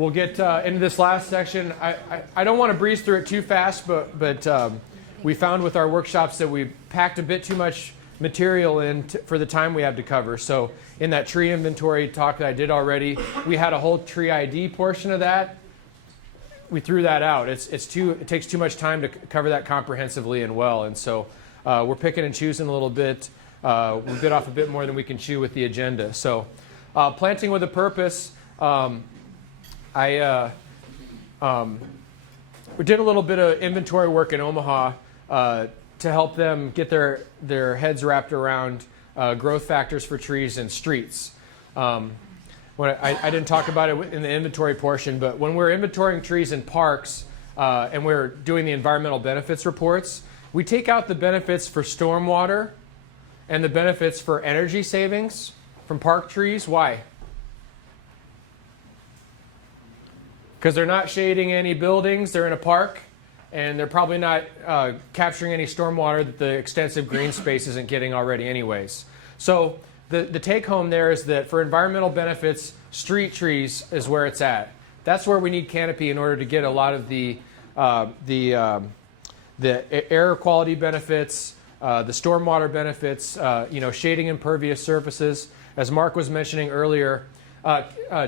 we'll get into this last section. I don't want to breeze through it too fast, but we found with our workshops that we packed a bit too much material in for the time we have to cover. So in that tree inventory talk that I did already, we had a whole tree ID portion of that. We threw that out. It takes too much time to cover that comprehensively and well, and so we're picking and choosing a little bit. We bit off a bit more than we can chew with the agenda. So planting with a purpose. We did a little bit of inventory work in Omaha to help them get their heads wrapped around growth factors for trees and streets. I didn't talk about it in the inventory portion, but when we're inventorying trees in parks and we're doing the environmental benefits reports, we take out the benefits for stormwater and the benefits for energy savings from park trees. Why? Because they're not shading any buildings, they're in a park, and they're probably not capturing any stormwater that the extensive green space isn't getting already anyways. So the take home there is that for environmental benefits, street trees is where it's at. That's where we need canopy in order to get a lot of the air quality benefits, the stormwater benefits, shading impervious surfaces. As Mark was mentioning earlier,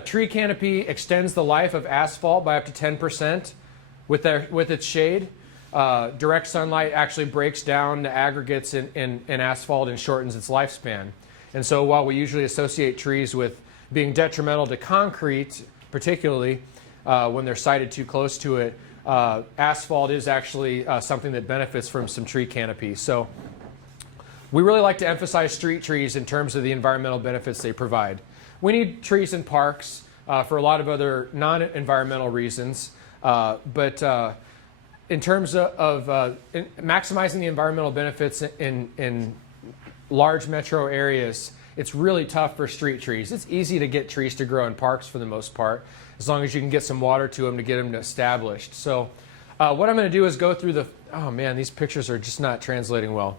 tree canopy extends the life of asphalt by up to 10% with its shade. Direct sunlight actually breaks down the aggregates in asphalt and shortens its lifespan. And so while we usually associate trees with being detrimental to concrete, particularly when they're sited too close to it, asphalt is actually something that benefits from some tree canopy. So we really like to emphasize street trees in terms of the environmental benefits they provide. We need trees in parks for a lot of other non-environmental reasons, but in terms of maximizing the environmental benefits in large metro areas, it's really tough for street trees. It's easy to get trees to grow in parks for the most part, as long as you can get some water to them to get them established. So what I'm going to do is go through oh man, these pictures are just not translating well.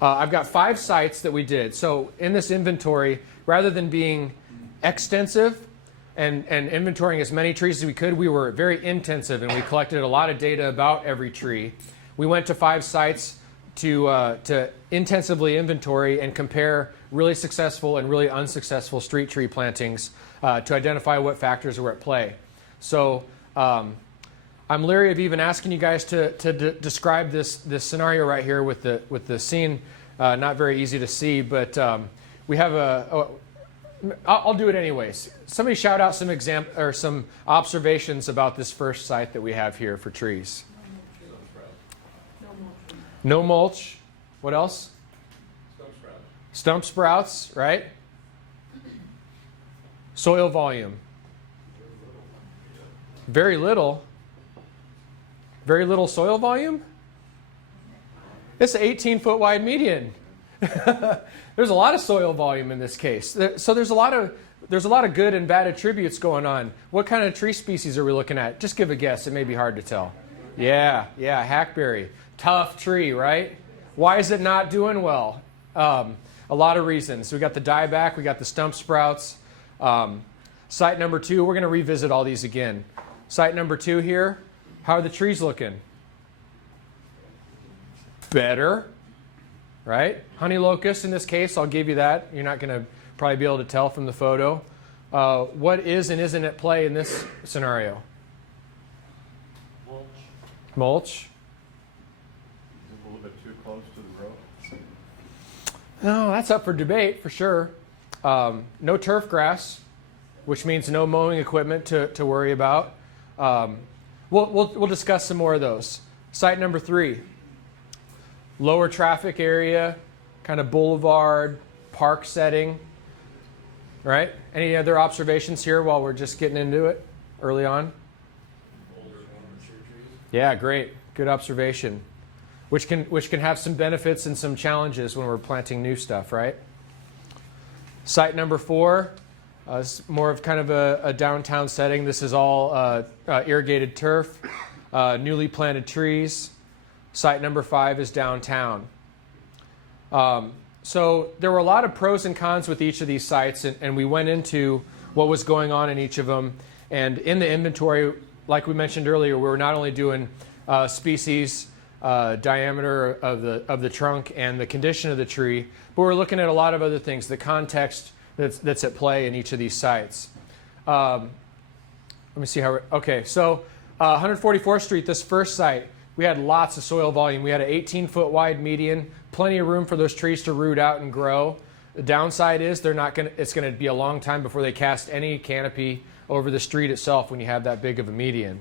I've got 5 sites that we did. So in this inventory, rather than being extensive and inventorying as many trees as we could, we were very intensive and we collected a lot of data about every tree. We went to 5 sites to intensively inventory and compare really successful and really unsuccessful street tree plantings to identify what factors were at play. So I'm leery of even asking you guys to describe this scenario right here with the scene not very easy to see, but we have I'll do it anyways. Somebody shout out some observations about this first site that we have here for trees. No mulch. What else? Stump sprouts, right? Soil volume. Very little. Very little soil volume? It's an 18-foot wide median. There's a lot of soil volume in this case. So there's a lot of good and bad attributes going on. What kind of tree species are we looking at? Just give a guess. It may be hard to tell. Yeah, hackberry. Tough tree, right? Why is it not doing well? A lot of reasons. We got the dieback, we got the stump sprouts. Site number 2, we're going to revisit all these again. Site number 2 here, how are the trees looking? Better, right? Honey locust in this case, I'll give you that. You're not going to probably be able to tell from the photo. What is and isn't at play in this scenario? Mulch. No, that's up for debate for sure. No turf grass, which means no mowing equipment to worry about. We'll discuss some more of those. Site number 3, lower traffic area, kind of boulevard, park setting, right? Any other observations here while we're just getting into it early on? Yeah, great. Good observation. Which can have some benefits and some challenges when we're planting new stuff, right? Site number 4 is more of kind of a downtown setting. This is all irrigated turf, newly planted trees. Site number 5 is downtown. So there were a lot of pros and cons with each of these sites, and we went into what was going on in each of them. And in the inventory, like we mentioned earlier, we're not only doing species, diameter of the trunk, and the condition of the tree, but we're looking at a lot of other things, the context that's at play in each of these sites. Let me see how okay, so 144th Street, this first site, we had lots of soil volume. We had an 18-foot wide median, plenty of room for those trees to root out and grow. The downside is it's going to be a long time before they cast any canopy over the street itself when you have that big of a median.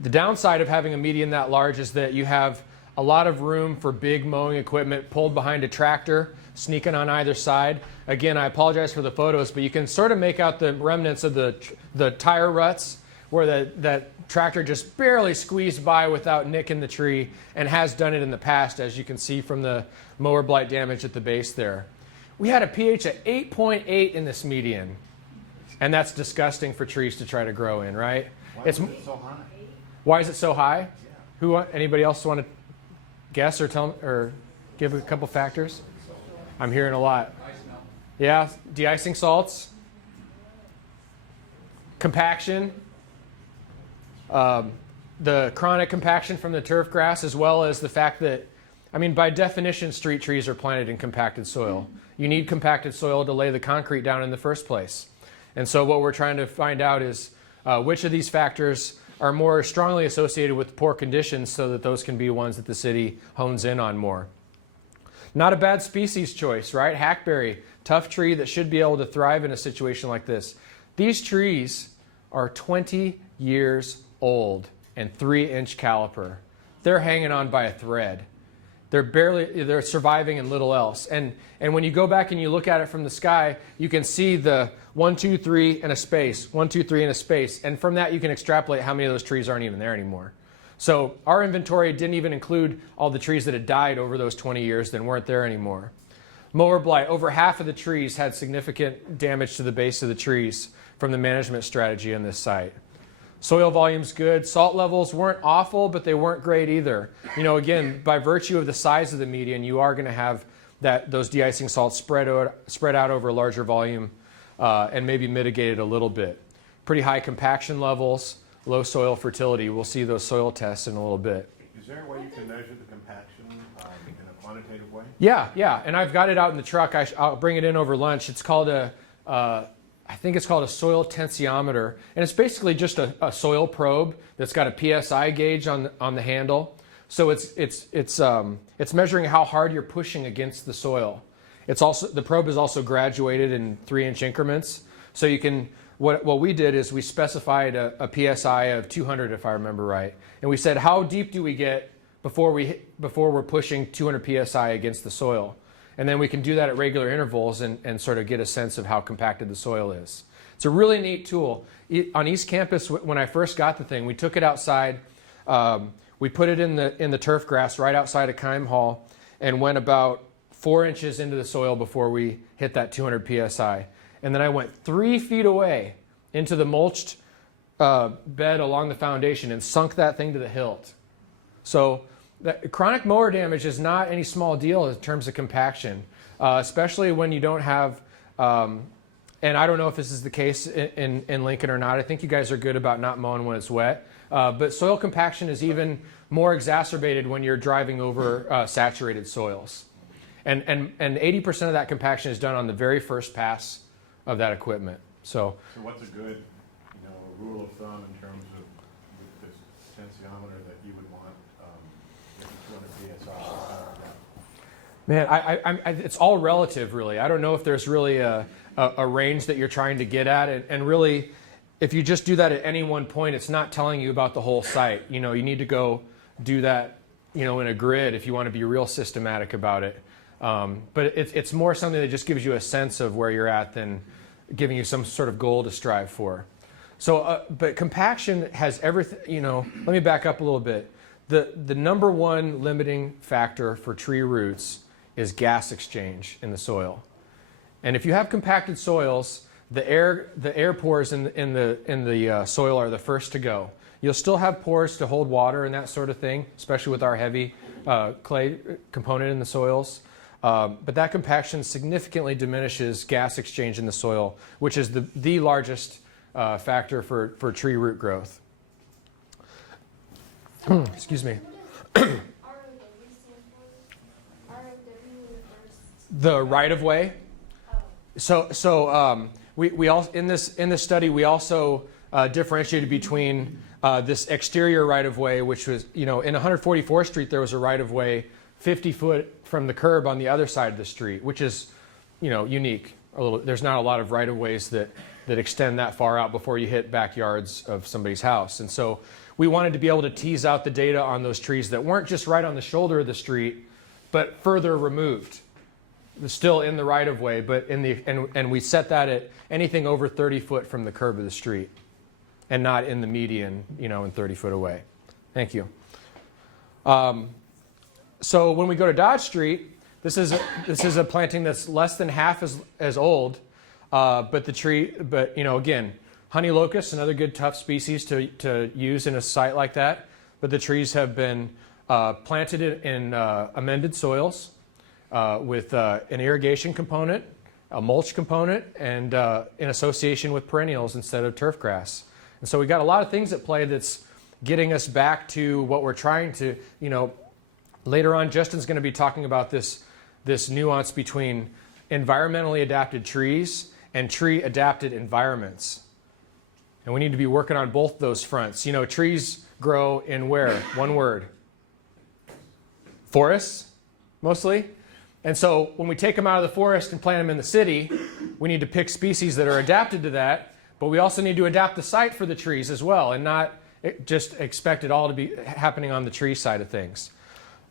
The downside of having a median that large is that you have a lot of room for big mowing equipment pulled behind a tractor, sneaking on either side. Again, I apologize for the photos, but you can sort of make out the remnants of the tire ruts where that tractor just barely squeezed by without nicking the tree, and has done it in the past, as you can see from the mower blight damage at the base there. We had a pH of 8.8 in this median, and that's disgusting for trees to try to grow in, right? Why is it so high? Why is it so high? Yeah. Anybody else want to guess or tell or give a couple factors? I'm hearing a lot. Yeah, de-icing salts, compaction, the chronic compaction from the turf grass, as well as the fact that, I mean, by definition, street trees are planted in compacted soil. You need compacted soil to lay the concrete down in the first place. And so what we're trying to find out is which of these factors are more strongly associated with poor conditions so that those can be ones that the city hones in on more. Not a bad species choice, right? Hackberry, tough tree that should be able to thrive in a situation like this. These trees are 20 years old and 3-inch caliper. They're hanging on by a thread. They're surviving in little else. And when you go back and you look at it from the sky, you can see the 1, 2, 3 and a space, 1, 2, 3 and a space. And from that, you can extrapolate how many of those trees aren't even there anymore. So our inventory didn't even include all the trees that had died over those 20 years that weren't there anymore. Mower blight, over half of the trees had significant damage to the base of the trees from the management strategy on this site. Soil volume's good. Salt levels weren't awful, but they weren't great either. You know, again, by virtue of the size of the median, you are going to have those de-icing salts spread out over a larger volume and maybe mitigated a little bit. Pretty high compaction levels, low soil fertility. We'll see those soil tests in a little bit. Is there a way you can measure the compaction in a quantitative way? Yeah, and I've got it out in the truck. I'll bring it in over lunch. It's called I think it's called a soil tensiometer, and it's basically just a soil probe that's got a PSI gauge on the handle. So it's measuring how hard you're pushing against the soil. It's also, the probe is also graduated in 3-inch increments. So you can, what we did is we specified a PSI of 200, if I remember right, and we said, how deep do we get before we're pushing 200 PSI against the soil? And then we can do that at regular intervals and sort of get a sense of how compacted the soil is. It's a really neat tool. On East Campus, when I first got the thing, we took it outside. We put it in the turf grass right outside of Keim Hall and went about 4 inches into the soil before we hit that 200 PSI. And then I went 3 feet away into the mulched bed along the foundation and sunk that thing to the hilt. So chronic mower damage is not any small deal in terms of compaction, especially when you don't have, and I don't know if this is the case in Lincoln or not. I think you guys are good about not mowing when it's wet, but soil compaction is even more exacerbated when you're driving over saturated soils. And 80% of that compaction is done on the very first pass of that equipment. So what's a good rule of thumb in terms of this tensiometer that you would want? 200 PSI. Man, it's all relative, really. I don't know if there's really a range that you're trying to get at. And really, if you just do that at any one point, it's not telling you about the whole site. You need to go do that, in a grid if you want to be real systematic about it. But it's more something that just gives you a sense of where you're at than giving you some sort of goal to strive for. So, but compaction has everything, let me back up a little bit. The number one limiting factor for tree roots is gas exchange in the soil. And if you have compacted soils, the air pores in the soil are the first to go. You'll still have pores to hold water and that sort of thing, especially with our heavy clay component in the soils. But that compaction significantly diminishes gas exchange in the soil, which is the largest factor for tree root growth. Excuse me. The right of way. So we all in this study we also differentiated between this exterior right of way, which was in 144th Street there was a right of way 50 foot from the curb on the other side of the street, which is unique. There's not a lot of right of ways that extend that far out before you hit backyards of somebody's house, and so we wanted to be able to tease out the data on those trees that weren't just right on the shoulder of the street, but further removed. Still in the right of way, but and we set that at anything over 30 foot from the curb of the street, and not in the median, and 30 foot away. Thank you. So when we go to Dodge Street, this is a planting that's less than half as old, but again, honey locust, another good tough species to use in a site like that. But the trees have been planted in amended soils. With an irrigation component, a mulch component, and in association with perennials instead of turf grass. And so we got a lot of things at play that's getting us back to what we're trying to, later on Justin's going to be talking about this nuance between environmentally adapted trees and tree adapted environments. And we need to be working on both those fronts. Trees grow in where? One word. Forests, mostly. And so when we take them out of the forest and plant them in the city, we need to pick species that are adapted to that, but we also need to adapt the site for the trees as well and not just expect it all to be happening on the tree side of things.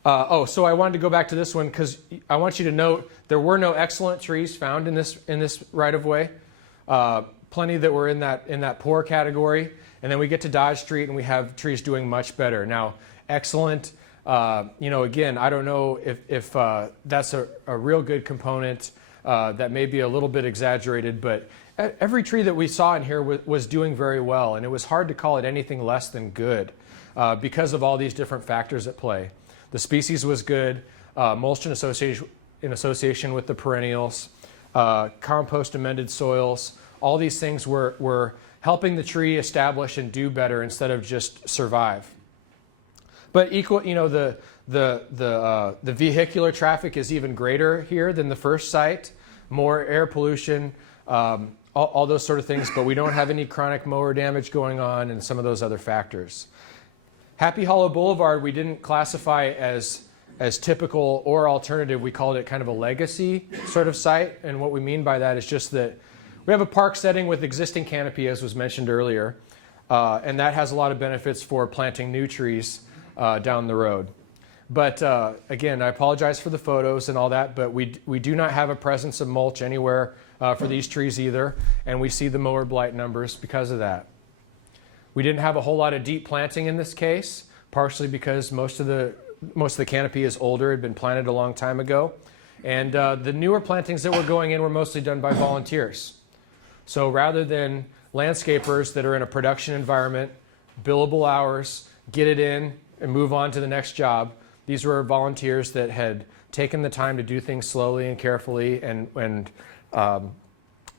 So I wanted to go back to this one because I want you to note there were no excellent trees found in this right-of-way. Plenty that were in that poor category. And then we get to Dodge Street and we have trees doing much better. Now, excellent. Again, I don't know if that's a real good component. That may be a little bit exaggerated, but every tree that we saw in here was doing very well, and it was hard to call it anything less than good because of all these different factors at play. The species was good, mulch in association with the perennials, compost amended soils. All these things were helping the tree establish and do better instead of just survive. But the vehicular traffic is even greater here than the first site. More air pollution, all those sort of things. But we don't have any chronic mower damage going on, and some of those other factors. Happy Hollow Boulevard we didn't classify as typical or alternative. We called it kind of a legacy sort of site. And what we mean by that is just that we have a park setting with existing canopy, as was mentioned earlier, and that has a lot of benefits for planting new trees down the road. But again, I apologize for the photos and all that, but we do not have a presence of mulch anywhere for these trees either, and we see the mower blight numbers because of that. We didn't have a whole lot of deep planting in this case, partially because most of the canopy is older, had been planted a long time ago, and the newer plantings that were going in were mostly done by volunteers. So rather than landscapers that are in a production environment, billable hours, get it in, and move on to the next job. These were volunteers that had taken the time to do things slowly and carefully and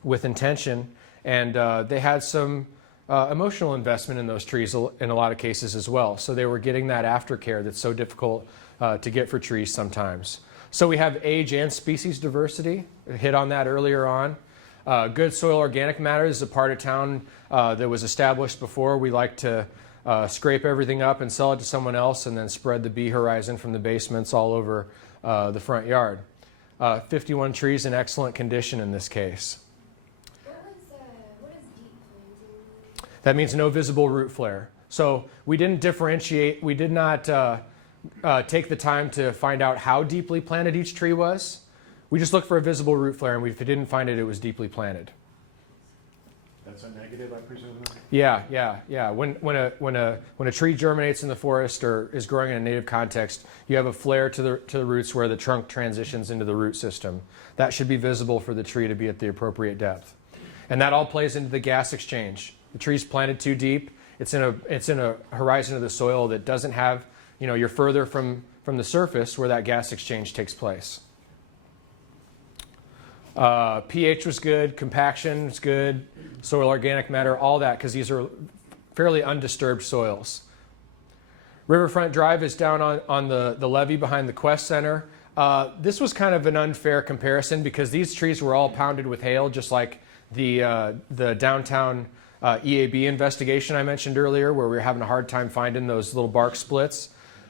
with intention. And they had some emotional investment in those trees in a lot of cases as well. So they were getting that aftercare that's so difficult to get for trees sometimes. So we have age and species diversity. I hit on that earlier on. Good soil organic matter is a part of town that was established before. We like to scrape everything up and sell it to someone else and then spread the bee horizon from the basements all over the front yard. 51 trees in excellent condition in this case. What is deep planting? That means no visible root flare. So we didn't differentiate, we did not take the time to find out how deeply planted each tree was. We just looked for a visible root flare, and if we didn't find it, it was deeply planted. That's a negative, I presume? Yeah. When a tree germinates in the forest or is growing in a native context, you have a flare to the roots where the trunk transitions into the root system. That should be visible for the tree to be at the appropriate depth. And that all plays into the gas exchange. The tree's planted too deep. It's in a horizon of the soil that doesn't have, you're further from the surface where that gas exchange takes place. pH was good, compaction was good, soil organic matter, all that, because these are fairly undisturbed soils. Riverfront Drive is down on the levee behind the Quest Center. This was kind of an unfair comparison because these trees were all pounded with hail, just like the downtown EAB investigation I mentioned earlier, where we were having a hard time finding those little bark splits.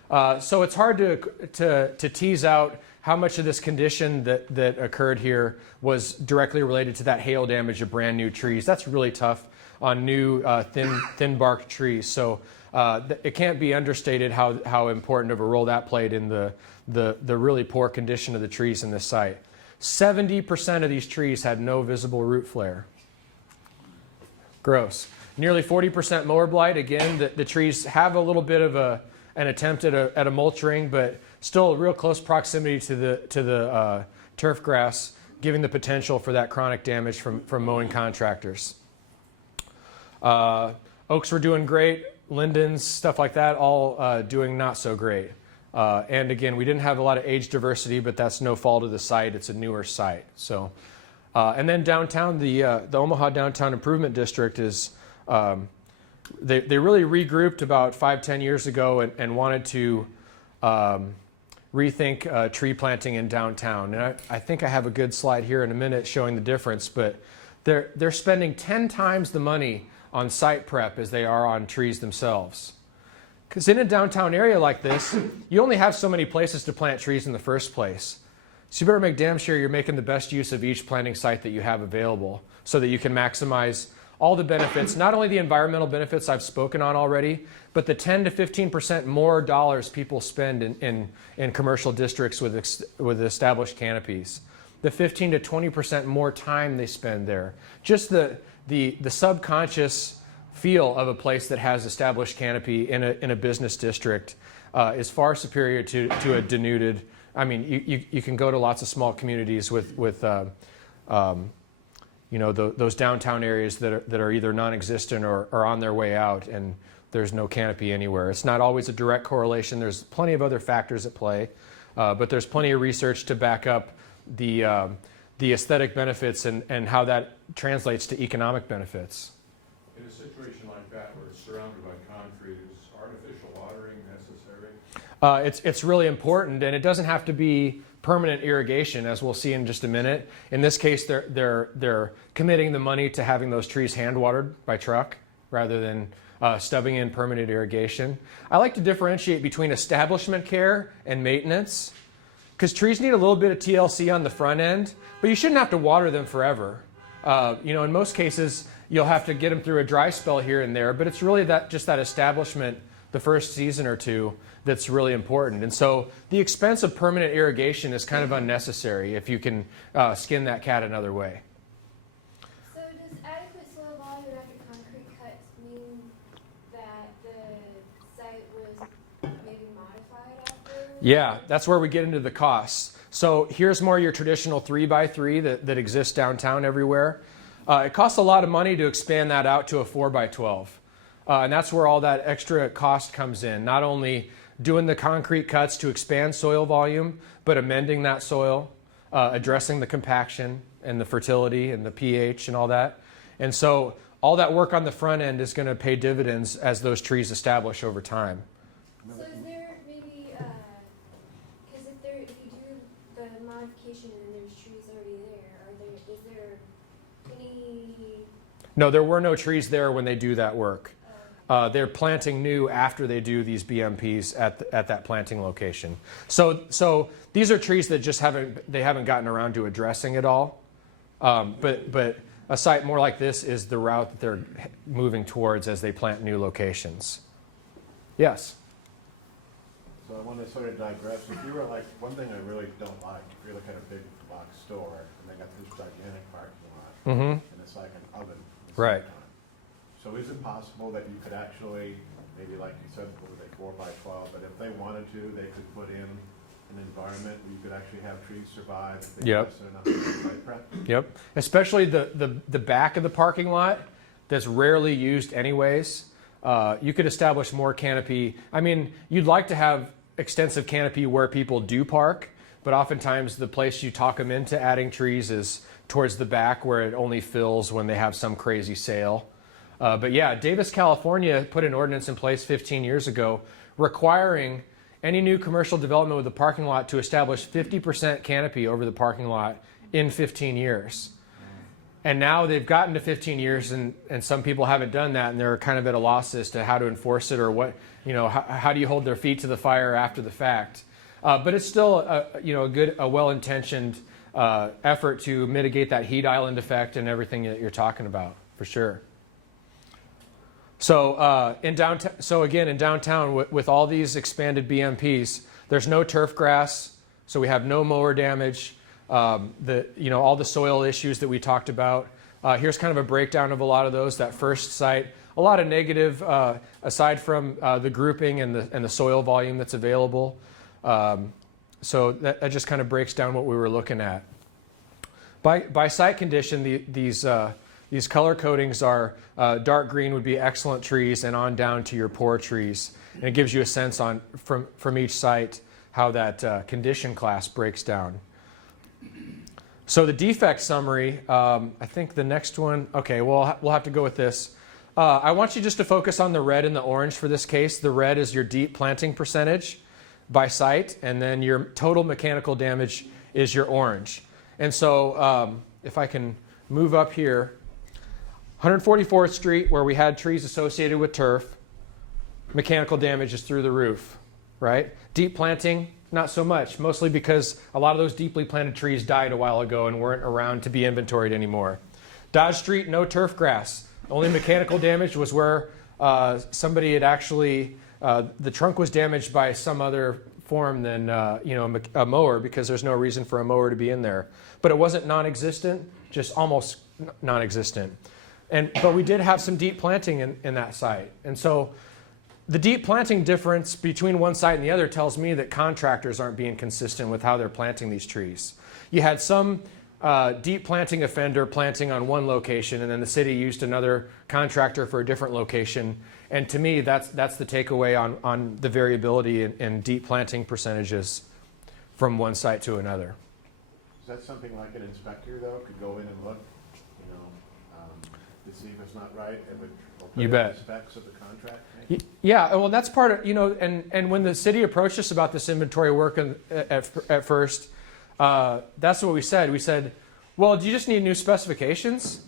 So it's hard to tease out how much of this condition that occurred here was directly related to that hail damage of brand new trees. That's really tough on new thin barked trees. So it can't be understated how important of a role that played in the really poor condition of the trees in this site. 70% of these trees had no visible root flare. Gross. Nearly 40% mower blight. Again, the trees have a little bit of an attempt at a mulch ring, but still a real close proximity to the turf grass, giving the potential for that chronic damage from mowing contractors. Oaks were doing great. Lindens, stuff like that, all doing not so great. And again, we didn't have a lot of age diversity, but that's no fault of the site. It's a newer site. So, and then downtown, the Omaha Downtown Improvement District is, they really regrouped about 5-10 years ago and wanted to rethink tree planting in downtown. And I think I have a good slide here in a minute showing the difference, but they're spending 10 times the money on site prep as they are on trees themselves. Because in a downtown area like this, you only have so many places to plant trees in the first place. So you better make damn sure you're making the best use of each planting site that you have available so that you can maximize all the benefits, not only the environmental benefits I've spoken on already, but the 10 to 15% more dollars people spend in commercial districts with established canopies. The 15 to 20% more time they spend there. Just the subconscious feel of a place that has established canopy in a business district is far superior to a denuded. I mean, you can go to lots of small communities with those downtown areas that are either non-existent or on their way out, and there's no canopy anywhere. It's not always a direct correlation. There's plenty of other factors at play, but there's plenty of research to back up the aesthetic benefits and how that translates to economic benefits. In a situation like that where it's surrounded by concrete, is artificial watering necessary? It's really important, and it doesn't have to be permanent irrigation, as we'll see in just a minute. In this case, they're committing the money to having those trees hand watered by truck rather than stubbing in permanent irrigation. I like to differentiate between establishment care and maintenance, because trees need a little bit of TLC on the front end, but you shouldn't have to water them forever. In most cases, you'll have to get them through a dry spell here and there, but it's really just that establishment the first season or two that's really important. And so the expense of permanent irrigation is kind of unnecessary if you can skin that cat another way. So does adequate soil volume after concrete cuts mean that the site was maybe modified after? Yeah, that's where we get into the costs. So here's more your traditional 3x3 that exists downtown everywhere. It costs a lot of money to expand that out to a 4x12. And that's where all that extra cost comes in. Not only doing the concrete cuts to expand soil volume, but amending that soil, addressing the compaction and the fertility and the pH and all that. And so all that work on the front end is going to pay dividends as those trees establish over time. So is there maybe, because if you do the modification and there's trees already there, is there any? No, there were no trees there when they do that work. They're planting new after they do these BMPs at that planting location. So these are trees that just haven't gotten around to addressing it all. But a site more like this is the route that they're moving towards as they plant new locations. Yes. So I want to sort of digress. If you were like, one thing I really don't like, if you're looking at a big box store and they got this gigantic parking lot, and it's like an oven. at the same Right. time. So is it possible that you could actually, maybe like you said, what was it, 4x12, but if they wanted to, they could put in an environment where you could actually have trees survive if they Yep. invested enough in site prep? Yep. Especially the back of the parking lot that's rarely used anyways. You could establish more canopy. I mean, you'd like to have extensive canopy where people do park, but oftentimes the place you talk them into adding trees is towards the back where it only fills when they have some crazy sale. But yeah, Davis, California put an ordinance in place 15 years ago requiring any new commercial development with a parking lot to establish 50% canopy over the parking lot in 15 years. And now they've gotten to 15 years, and some people haven't done that, and they're kind of at a loss as to how to enforce it, or what, how do you hold their feet to the fire after the fact. But it's still a well-intentioned effort to mitigate that heat island effect and everything that you're talking about, for sure. So in downtown, with all these expanded BMPs, there's no turf grass, so we have no mower damage. All the soil issues that we talked about. Here's kind of a breakdown of a lot of those. That first site, a lot of negative aside from the grouping and the soil volume that's available. So that just kind of breaks down what we were looking at. By site condition, these color codings are dark green would be excellent trees, and on down to your poor trees. And it gives you a sense from each site how that condition class breaks down. So the defect summary, I think the next one, okay, well, we'll have to go with this. I want you just to focus on the red and the orange for this case. The red is your deep planting percentage by site, and then your total mechanical damage is your orange. And so if I can move up here, 144th Street, where we had trees associated with turf, mechanical damage is through the roof, right? Deep planting, not so much, mostly because a lot of those deeply planted trees died a while ago and weren't around to be inventoried anymore. Dodge Street, no turf grass. Only mechanical damage was where somebody had actually, the trunk was damaged by some other form than a mower, because there's no reason for a mower to be in there. But it wasn't non-existent, just almost non-existent. But we did have some deep planting in that site. And so the deep planting difference between one site and the other tells me that contractors aren't being consistent with how they're planting these trees. You had some deep planting offender planting on one location, and then the city used another contractor for a different location. And to me, that's the takeaway on the variability in deep planting percentages from one site to another. Is that something like an inspector, though, could go in and look, to see if it's not right, and would put You in bet. the specs of the contract? Yeah, well, that's part of, and when the city approached us about this inventory work at first, that's what we said. We said, well, do you just need new specifications?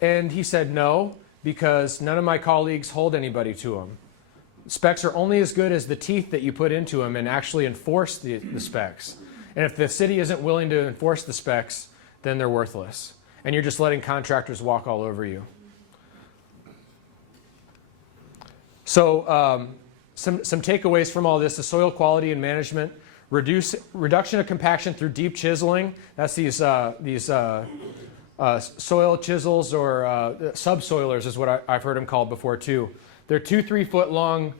And he said, no, because none of my colleagues hold anybody to them. Specs are only as good as the teeth that you put into them and actually enforce the specs. And if the city isn't willing to enforce the specs, then they're worthless. And you're just letting contractors walk all over you. So some takeaways from all this: the soil quality and management, reduction of compaction through deep chiseling. That's these soil chisels, or subsoilers is what I've heard them called before too. They're 2-3 foot long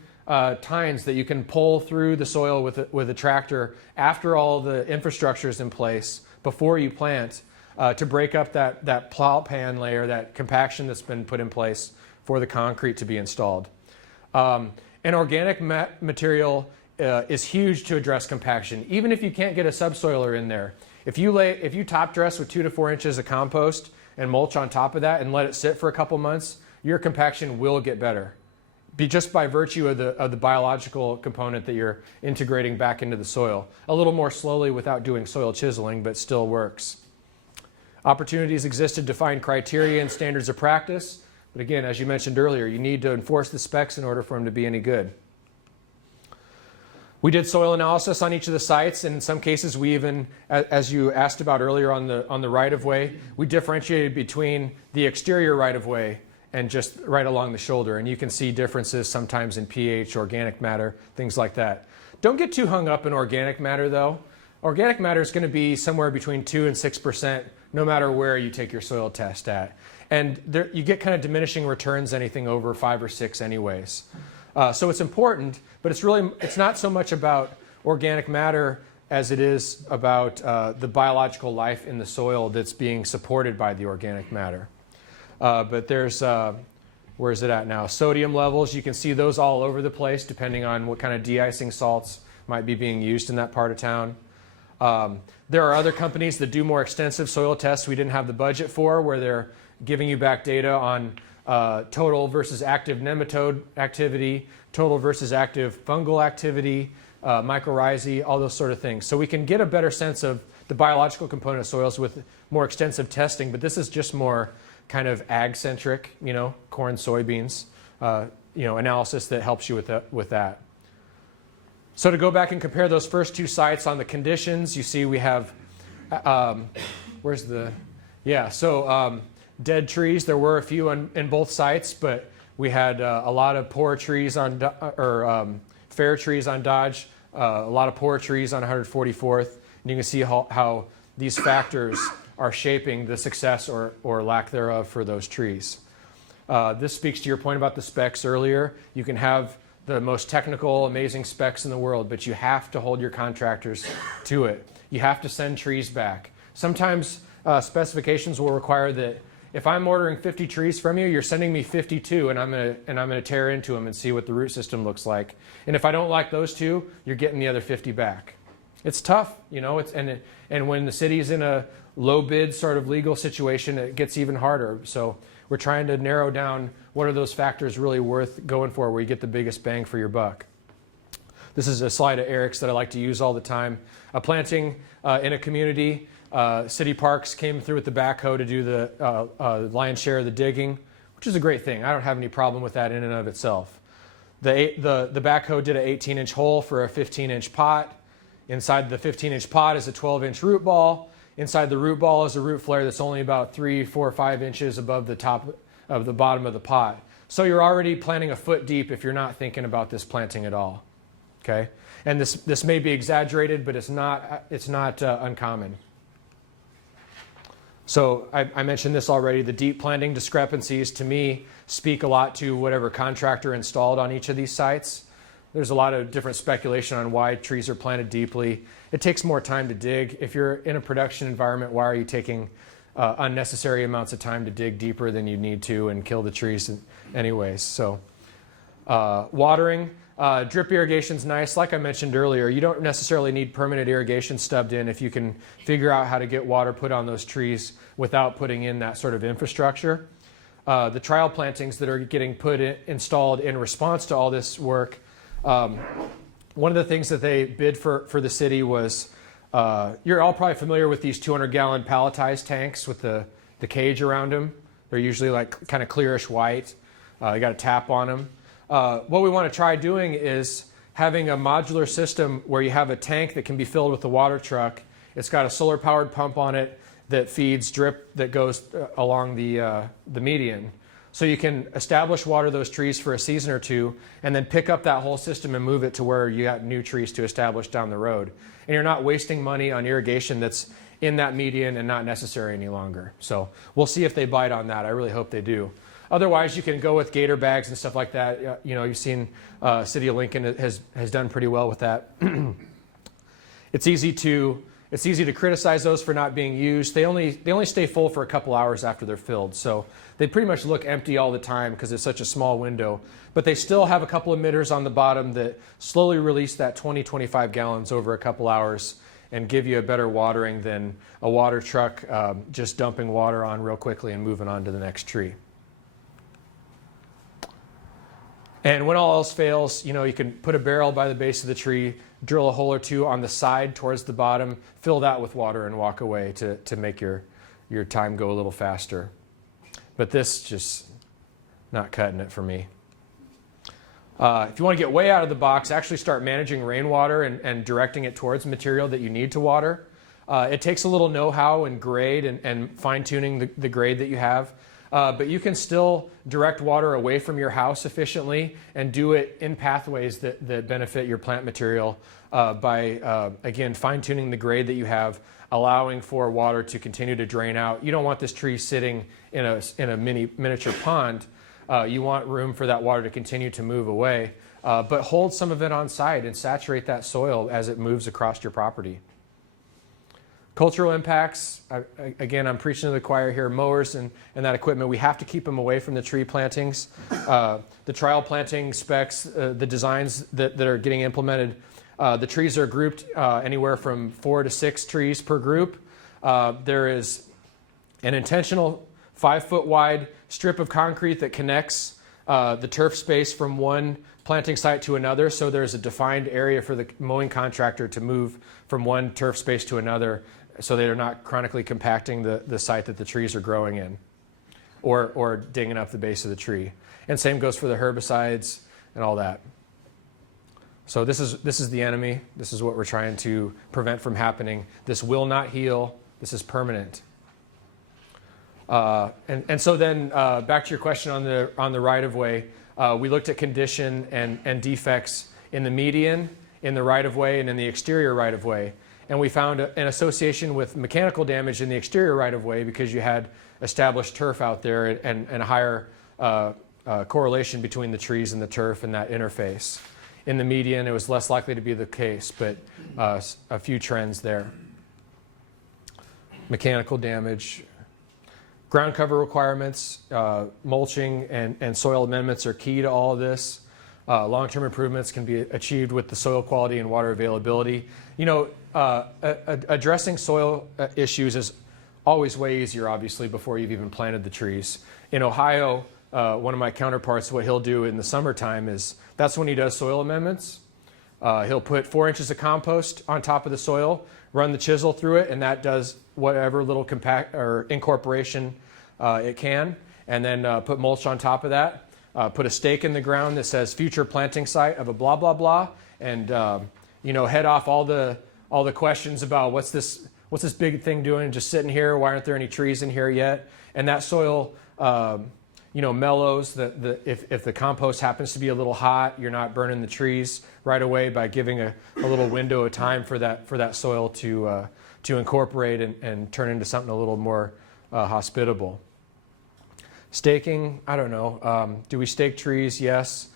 tines that you can pull through the soil with a tractor after all the infrastructure is in place before you plant, to break up that plow pan layer, that compaction that's been put in place for the concrete to be installed. An organic material is huge to address compaction. Even if you can't get a subsoiler in there, if you top dress with 2 to 4 inches of compost and mulch on top of that and let it sit for a couple months, your compaction will get better. Just by virtue of the biological component that you're integrating back into the soil. A little more slowly without doing soil chiseling, but still works. Opportunities exist to define criteria and standards of practice. But again, as you mentioned earlier, you need to enforce the specs in order for them to be any good. We did soil analysis on each of the sites, and in some cases we even, as you asked about earlier on the right-of-way, we differentiated between the exterior right-of-way and just right along the shoulder. And you can see differences sometimes in pH, organic matter, things like that. Don't get too hung up in organic matter, though. Organic matter is going to be somewhere between 2 and 6%, no matter where you take your soil test at. And you get kind of diminishing returns anything over 5 or 6 anyways. So it's important, but it's not so much about organic matter as it is about the biological life in the soil that's being supported by the organic matter. But there's, where is it at now? Sodium levels, you can see those all over the place depending on what kind of de-icing salts might be being used in that part of town. There are other companies that do more extensive soil tests we didn't have the budget for, where they're giving you back data on total versus active nematode activity, total versus active fungal activity, mycorrhizae, all those sort of things. So we can get a better sense of the biological component of soils with more extensive testing, but this is just more kind of ag-centric, corn, soybeans, analysis that helps you with that. So to go back and compare those first two sites on the conditions, you see we have, dead trees. There were a few in both sites, but we had a lot of poor trees on, fair trees on Dodge, a lot of poor trees on 144th. And you can see how these factors are shaping the success or lack thereof for those trees. This speaks to your point about the specs earlier. You can have the most technical, amazing specs in the world, but you have to hold your contractors to it. You have to send trees back. Sometimes specifications will require that if I'm ordering 50 trees from you, you're sending me 52, and I'm gonna tear into them and see what the root system looks like. And if I don't like those two, you're getting the other 50 back. It's tough, and when the city's in a low bid sort of legal situation, it gets even harder. So we're trying to narrow down what are those factors really worth going for, where you get the biggest bang for your buck. This is a slide of Eric's that I like to use all the time. A planting in a community. City Parks came through with the backhoe to do the lion's share of the digging, which is a great thing. I don't have any problem with that in and of itself. The backhoe did an 18-inch hole for a 15-inch pot. Inside the 15-inch pot is a 12-inch root ball. Inside the root ball is a root flare that's only about 3, 4, 5 inches above the top of the bottom of the pot. So you're already planting a foot deep if you're not thinking about this planting at all. Okay, and this may be exaggerated, but it's not uncommon. So I mentioned this already. The deep planting discrepancies to me speak a lot to whatever contractor installed on each of these sites. There's a lot of different speculation on why trees are planted deeply. It takes more time to dig. If you're in a production environment, why are you taking unnecessary amounts of time to dig deeper than you need to and kill the trees anyways? So watering, drip irrigation's nice. Like I mentioned earlier, you don't necessarily need permanent irrigation stubbed in if you can figure out how to get water put on those trees without putting in that sort of infrastructure. The trial plantings that are getting installed in response to all this work, one of the things that they bid for the city was, you're all probably familiar with these 200-gallon palletized tanks with the cage around them. They're usually like kind of clearish white. They got a tap on them. What we want to try doing is having a modular system where you have a tank that can be filled with a water truck. It's got a solar-powered pump on it that feeds drip that goes along the median. So you can establish water those trees for a season or two and then pick up that whole system and move it to where you got new trees to establish down the road. And you're not wasting money on irrigation that's in that median and not necessary any longer. So we'll see if they bite on that. I really hope they do. Otherwise, you can go with gator bags and stuff like that. You've seen City of Lincoln has done pretty well with that. It's easy to criticize those for not being used. They only stay full for a couple hours after they're filled. So they pretty much look empty all the time because it's such a small window. But they still have a couple emitters on the bottom that slowly release that 20, 25 gallons over a couple hours and give you a better watering than a water truck just dumping water on real quickly and moving on to the next tree. And when all else fails, you can put a barrel by the base of the tree, drill a hole or two on the side towards the bottom, fill that with water and walk away to make your time go a little faster. But this just not cutting it for me. If you want to get way out of the box, actually start managing rainwater and directing it towards material that you need to water. It takes a little know-how and grade and fine-tuning the grade that you have. But you can still direct water away from your house efficiently and do it in pathways that benefit your plant material by, again, fine-tuning the grade that you have, allowing for water to continue to drain out. You don't want this tree sitting in a miniature pond. You want room for that water to continue to move away, but hold some of it on site and saturate that soil as it moves across your property. Cultural impacts, again, I'm preaching to the choir here. Mowers and that equipment, we have to keep them away from the tree plantings. The trial planting specs, the designs that are getting implemented The trees are grouped anywhere from 4 to 6 trees per group. There is an intentional 5-foot wide strip of concrete that connects the turf space from one planting site to another. So there's a defined area for the mowing contractor to move from one turf space to another, so they're not chronically compacting the site that the trees are growing in, or dinging up the base of the tree. And same goes for the herbicides and all that. So this is the enemy. This is what we're trying to prevent from happening. This will not heal. This is permanent. And so then back to your question on the right-of-way, we looked at condition and defects in the median, in the right-of-way, and in the exterior right-of-way. And we found an association with mechanical damage in the exterior right-of-way because you had established turf out there and a higher correlation between the trees and the turf and that interface. In the median, it was less likely to be the case, but a few trends there. Mechanical damage. Ground cover requirements, mulching, and soil amendments are key to all of this. Long-term improvements can be achieved with the soil quality and water availability. You know, addressing soil issues is always way easier, obviously, before you've even planted the trees. In Ohio, one of my counterparts, what he'll do in the summertime is, that's when he does soil amendments. He'll put 4 inches of compost on top of the soil, run the chisel through it, and that does whatever little compact or incorporation it can, and then put mulch on top of that. Put a stake in the ground that says future planting site of a blah blah blah, and you know, head off all the questions about what's this big thing doing just sitting here? Why aren't there any trees in here yet? And that soil, you know, mellows. If the compost happens to be a little hot, you're not burning the trees right away by giving a little window of time for that soil to incorporate and turn into something a little more hospitable. Staking, I don't know. Do we stake trees? Yes.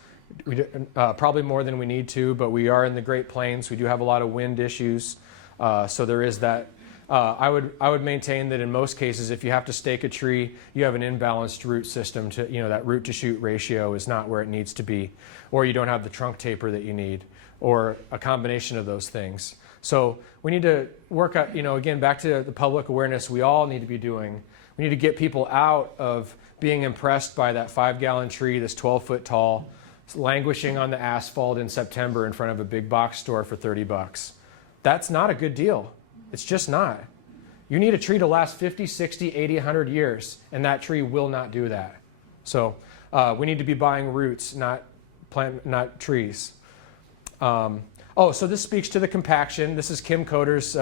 We do, probably more than we need to, but we are in the Great Plains. We do have a lot of wind issues, so there is that. I would maintain that in most cases, if you have to stake a tree, you have an imbalanced root system. That root to shoot ratio is not where it needs to be, or you don't have the trunk taper that you need, or a combination of those things. So we need to work out, again, back to the public awareness we all need to be doing. We need to get people out of being impressed by that 5-gallon tree that's 12 foot tall, languishing on the asphalt in September in front of a big box store for $30. That's not a good deal. It's just not. You need a tree to last 50, 60, 80, 100 years, and that tree will not do that. So we need to be buying roots, not trees. So this speaks to the compaction. This is Kim Coder's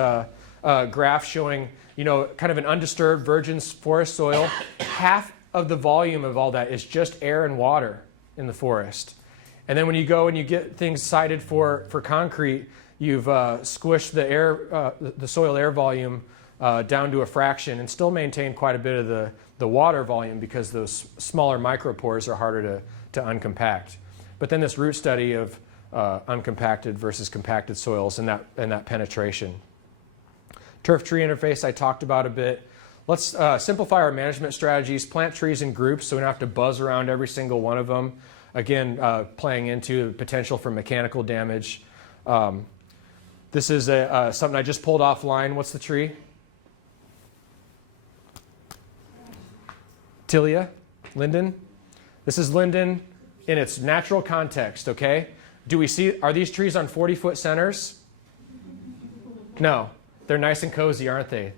graph showing, kind of an undisturbed virgin forest soil. Half of the volume of all that is just air and water in the forest. And then when you go and you get things sited for concrete, you've squished the soil air volume down to a fraction and still maintain quite a bit of the water volume because those smaller micropores are harder to uncompact. But then this root study of uncompacted versus compacted soils and that penetration. Turf tree interface I talked about a bit. Let's simplify our management strategies, plant trees in groups so we don't have to buzz around every single one of them. Again, playing into the potential for mechanical damage. This is something I just pulled offline. What's the tree? Tilia? Linden? This is linden in its natural context, okay? Are these trees on 40-foot centers? No. They're nice and cozy, aren't they?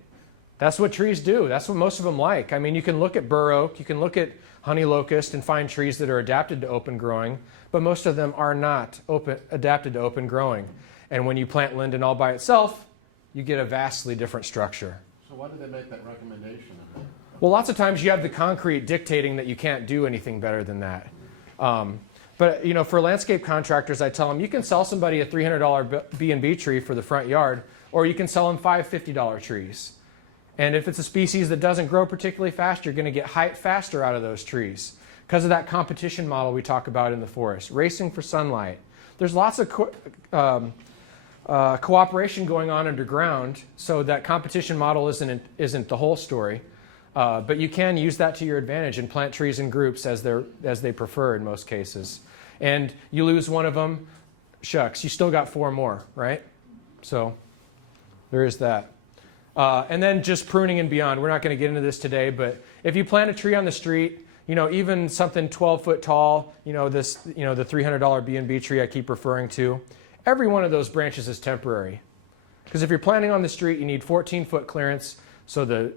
That's what trees do. That's what most of them like. I mean, you can look at bur oak, you can look at honey locust and find trees that are adapted to open growing, but most of them are not adapted to open growing. And when you plant linden all by itself, you get a vastly different structure. So why did they make that recommendation? Well, lots of times you have the concrete dictating that you can't do anything better than that. But for landscape contractors, I tell them you can sell somebody a $300 B&B tree for the front yard, or you can sell them 5 $50 trees. And if it's a species that doesn't grow particularly fast, you're going to get height faster out of those trees because of that competition model we talk about in the forest, racing for sunlight. There's lots of cooperation going on underground, so that competition model isn't the whole story. But you can use that to your advantage and plant trees in groups as they prefer in most cases. And you lose one of them, shucks, you still got 4 more, right? So there is that. And then just pruning and beyond. We're not going to get into this today, but if you plant a tree on the street, even something 12 foot tall, the $300 B&B tree I keep referring to, every one of those branches is temporary. Because if you're planting on the street, you need 14-foot clearance so the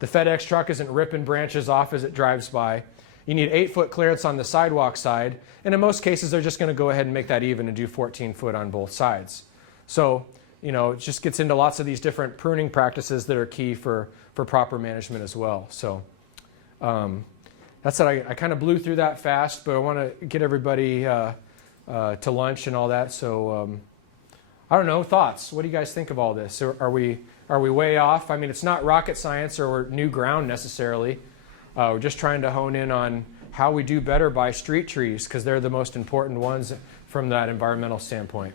FedEx truck isn't ripping branches off as it drives by. You need 8-foot clearance on the sidewalk side, and in most cases, they're just going to go ahead and make that even and do 14 foot on both sides. So, it just gets into lots of these different pruning practices that are key for proper management as well. So, that's it. I kind of blew through that fast, but I want to get everybody to lunch and all that. So, I don't know, thoughts. What do you guys think of all this? Are we way off? I mean, it's not rocket science or new ground necessarily. We're just trying to hone in on how we do better by street trees because they're the most important ones from that environmental standpoint.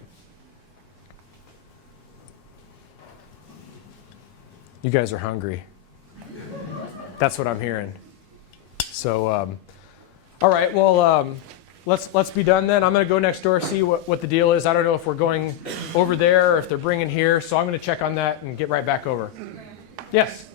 You guys are hungry. That's what I'm hearing. So, all right, well, let's be done then. I'm going to go next door, see what the deal is. I don't know if we're going over there or if they're bringing here, so I'm going to check on that and get right back over. Yes?